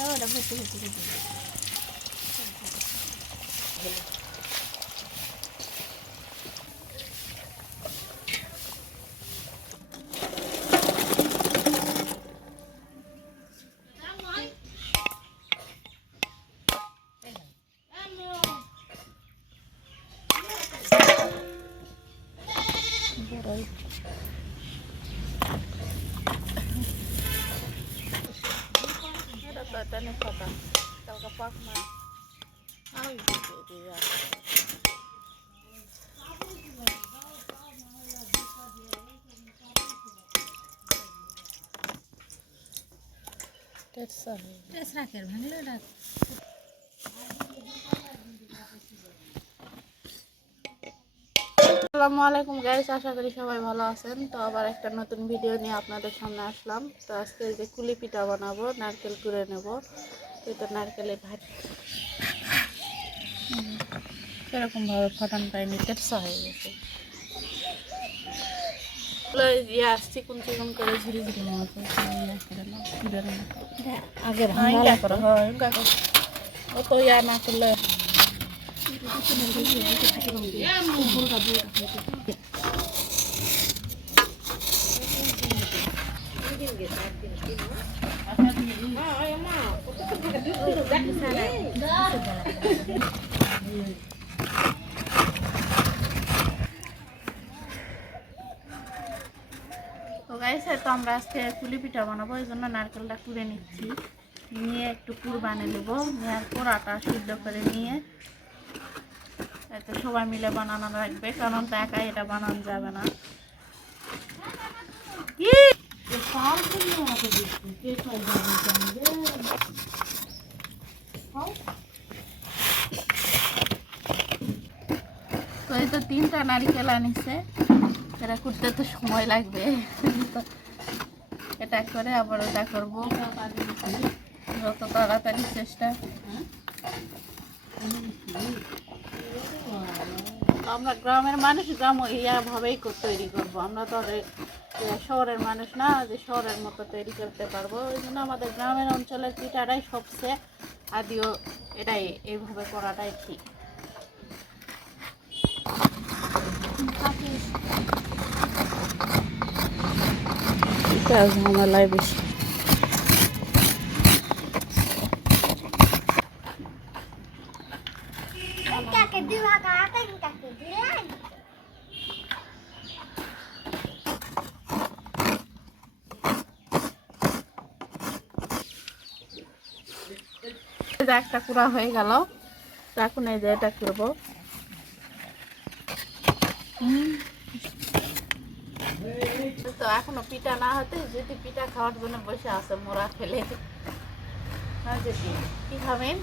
দাও ওটা ভর্তি ভর্তি করে দিও। বড়ই। এটা তো এটা নিয়ে ফাটা আর দিয়ে দিয়ে টেটসা টেস রাখের ভাঙলে আলাইকুম গাইস আশা করি সবাই ভালো আছেন। তো আবার একটা নতুন ভিডিও নিয়ে আপনাদের সামনে আসলাম। তো আজকে যে কুলি পিঠা বানাবো, নারকেল কুড়ে নেব। এই তো নারকেলের ভাত সেরকম ভাবে ফাটান পাইনি টেপসা হয়ে গেছে ইয়া চিকুন চিকুন করে ঝুড়ি ঝুড়ি ইয়া আগে হ্যাঁ, ভাঙা করো হ্যাঁ অত ইয়া না করলে আমরা আজকে কুলি পিঠা বানাবো, এই জন্য নারকেলটা কুড়ে নিচ্ছি। নিয়ে একটু পুর বানিয়ে নেব। নেওয়ার পর আটা সিদ্ধ করে নিয়ে এতে সবাই মিলে বানানো লাগবে, কারণ তো একাই এটা বানানো যাবে না কি? তো এই তো তিনটা নারিকেল আনিছে এটা করতে তো সময় লাগবে। এটা করে আবার ওটা করব। যত তাড়াতাড়ি চেষ্টা। আমরা গ্রামের মানুষ, গ্রাম কর- তৈরি করব। আমরা তো শহরের মানুষ না, যে শহরের মতো তৈরি করতে পারব। ওই জন্য আমাদের গ্রামের অঞ্চলের পিঠাটাই সবচেয়ে আদিও এটাই, এইভাবে করাটাই ঠিক। ঝামেলায় বেশি এই যে একটা কুড়া হয়ে গেল। এখন এই যে এটা করব। তো এখনও পিঠা না হতে যদি পিঠা খাওয়ার জন্য বসে আছে, মোড়া ফেলে। হ্যাঁ কি? খাবেন?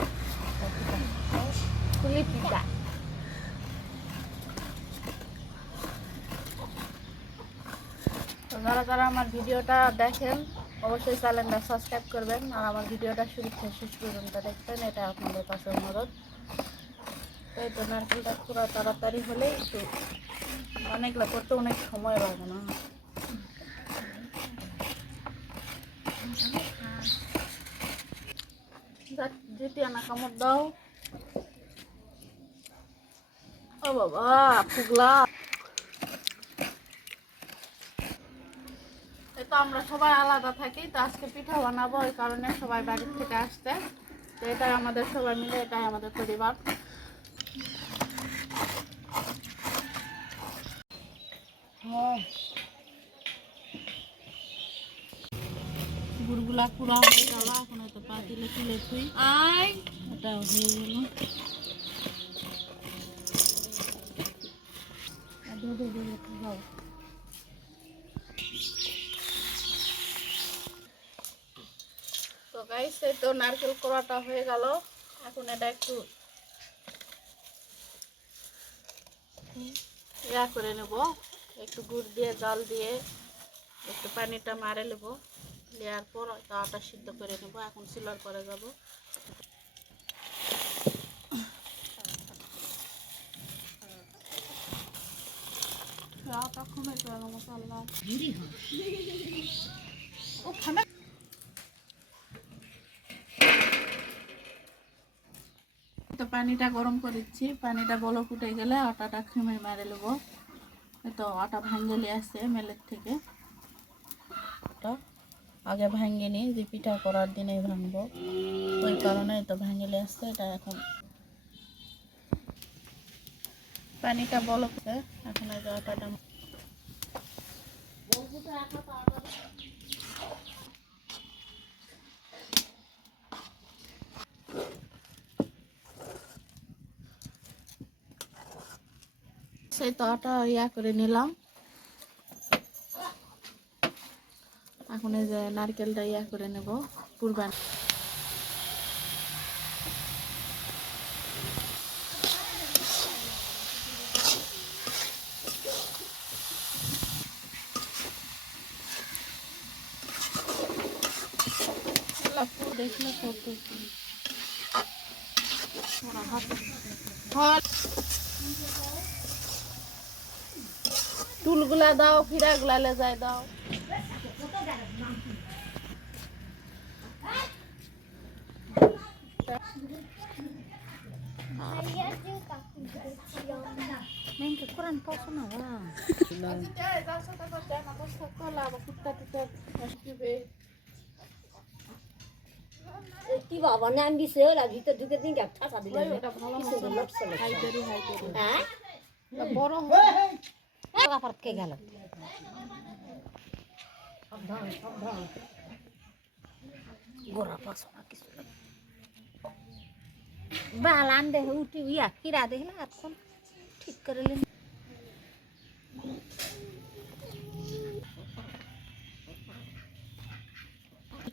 কুলি পিঠা। যারা যারা আমার ভিডিওটা দেখেন অবশ্যই চ্যানেলটা সাবস্ক্রাইব করবেন আর আমার ভিডিওটা শুরু থেকে শেষ পর্যন্ত দেখবেন, এটা আপনাদের কাছে অনুরোধ। তো এই তো নারকেলটা পুরো তাড়াতাড়ি হলে একটু অনেকগুলো করতে অনেক সময় লাগে না। যেতে আনা কামড় দাও। ও বাবা, ফুগলা এই তো আমরা সবাই আলাদা থাকি তো আজকে পিঠা বানাবো ওই কারণে সবাই বাড়ির থেকে আসতে তো এটাই আমাদের সবাই মিলে এটাই আমাদের পরিবার। গুড়গুলা পুরা হয়ে গেল এখন হয়তো পাতিলে তুলে থুই। আয়। এটা হয়ে গেল দুধ দিয়ে খাও তো গাইস এই তো নারকেল কোড়াটা হয়ে গেল। এখন এটা একটু ইয়া করে নেব। একটু গুড় দিয়ে জল দিয়ে একটু পানিটা মারে নেব। নেওয়ার পর আটা সিদ্ধ করে নেব। এখন সিলার করে যাব। মশাল্লা পানিটা গরম করেছি পানিটা বলো ফুটে গেলে আটাটা খেমে মারে নেব তো আটা ভাঙ্গলি আসছে মেলের থেকে। আটা আগে ভাঙ্গে নিই যে পিঠা করার দিনে ভাঙবো। ওই কারণে তো ভাঙ্গলে আসছে এটা এখন। পানিটা বলছে এখন আগে আটাটা সেই তো আটা ইয়া করে নিলাম এখন এই যে নারকেলটা ইয়া করে নেব পুরবান দেখলে কত। হ্যাঁ। টুলগুলা দাও। ফিরাগুলা লে যায় দাও? কি বাবা নাম দিছে ওরা ভিতর ঢুকে দিন ঠাসা দিলে। হ্যাঁ বড় Kaparat kay galat. Gora poso na কিছু বালান দে উঠি ইয়া কিরা দেখলা এখন ঠিক করে লেন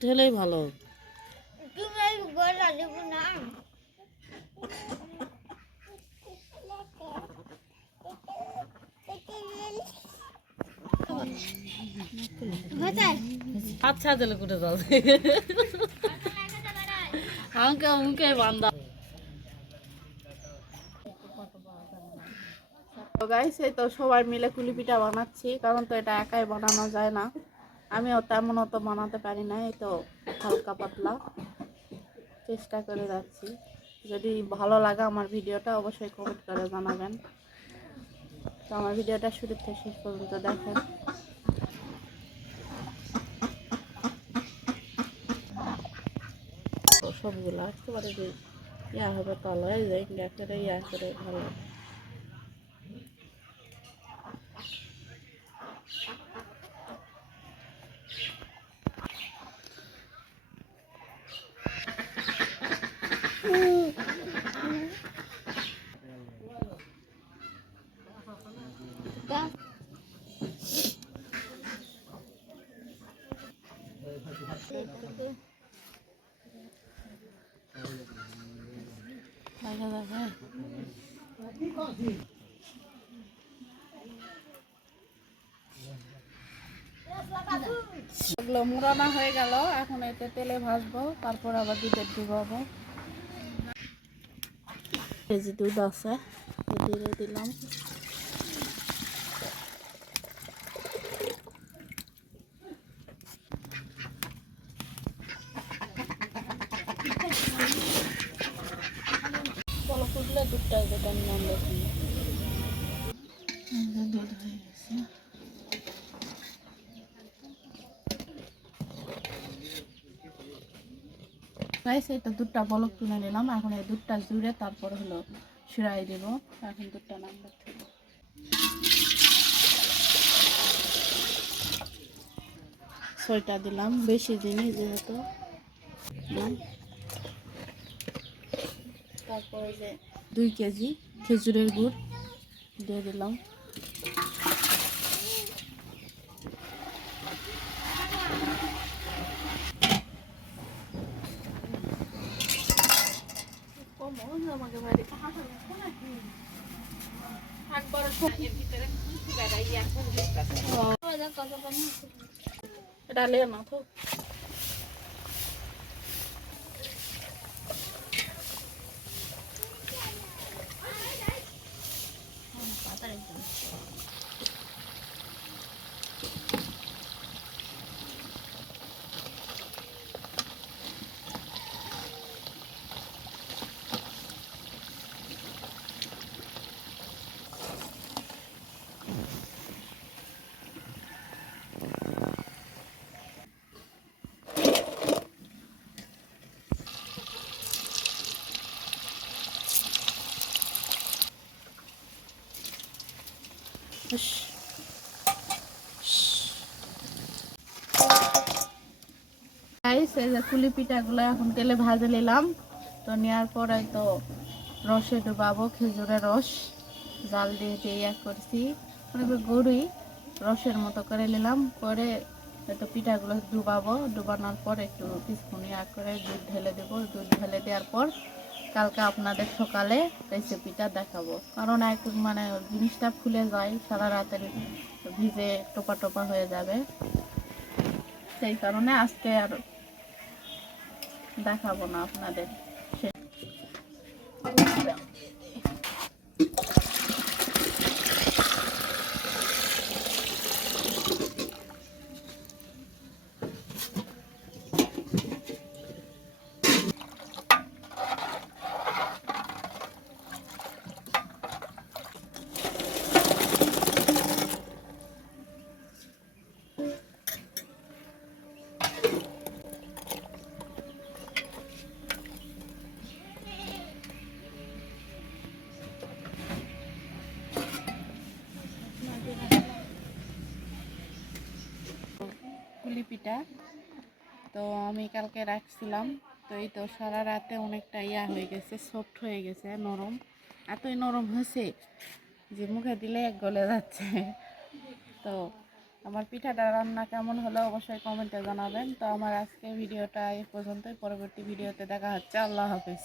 ঠেলেই ভালো আচ্ছা দিলে কুটে যাও আমাকে গাইস এই তো মিলে কুলি পিঠা বানাচ্ছি, কারণ তো এটা একাই বানানো যায় না। আমিও তেমন অত বানাতে পারি না, এই তো হালকা পাতলা। চেষ্টা করে যাচ্ছি। যদি ভালো লাগে আমার ভিডিওটা, অবশ্যই কমেন্ট করে জানাবেন। তো আমার ভিডিওটা শুরু থেকে শেষ পর্যন্ত দেখেন তো সবগুলো। একেবারে ইয়া হবে তলায় যে ইয়া করে ইয়া করে ভালো। দেখা যাবে মুড়ানো হয়ে গেল। এখন এতে তেলে ভাজবো, তারপর আবার দুধের ডুবাবো। কেজি দুধ আছে দিলাম বলো দুধটা যেটা দেখুন দুধ হয়ে গেছে। গাইস এটা দুধটা বলক তুলে নিলাম। এখন এই দুধটা জুড়ে তারপর হলো শিরাই দেব। এখন দুধটা নাম্বার থেকে। ছয়টা দিলাম বেশি দিনই যেহেতু। তারপর যে দুই কেজি খেজুরের গুড় দিয়ে দিলাম। এটা লে না এখন তেলে ভাজে নিলাম। তো নেওয়ার পরে তো রসে ডুবাবো, খেজুরের রস, জাল দিয়ে দিয়ে করছি। গরুই রসের মতো করে নিলাম, করে তো পিঠাগুলো ডুবাবো। ডুবানোর পর একটু কিছুক্ষণ ইয়া করে দুধ ঢেলে দেবো। দুধ ঢেলে দেওয়ার পর কালকে আপনাদের সকালে রেসিপিটা দেখাবো। কারণ এক মানে জিনিসটা ফুলে যায়, সারা রাতের ভিজে টোপা টোপা হয়ে যাবে। সেই কারণে আজকে আর দেখাবো না আপনাদের। পুলি পিঠা তো আমি কালকে রাখছিলাম। তো এই তো সারা রাতে অনেকটা ইয়া হয়ে গেছে সফট হয়ে গেছে, নরম। এতই নরম হয়েছে যে মুখে দিলে এক গলে যাচ্ছে। তো আমার পিঠাটা রান্না কেমন হলো অবশ্যই কমেন্টে জানাবেন। তো আমার আজকে ভিডিওটা এই পর্যন্তই। পরবর্তী ভিডিওতে দেখা হচ্ছে। আল্লাহ হাফিজ।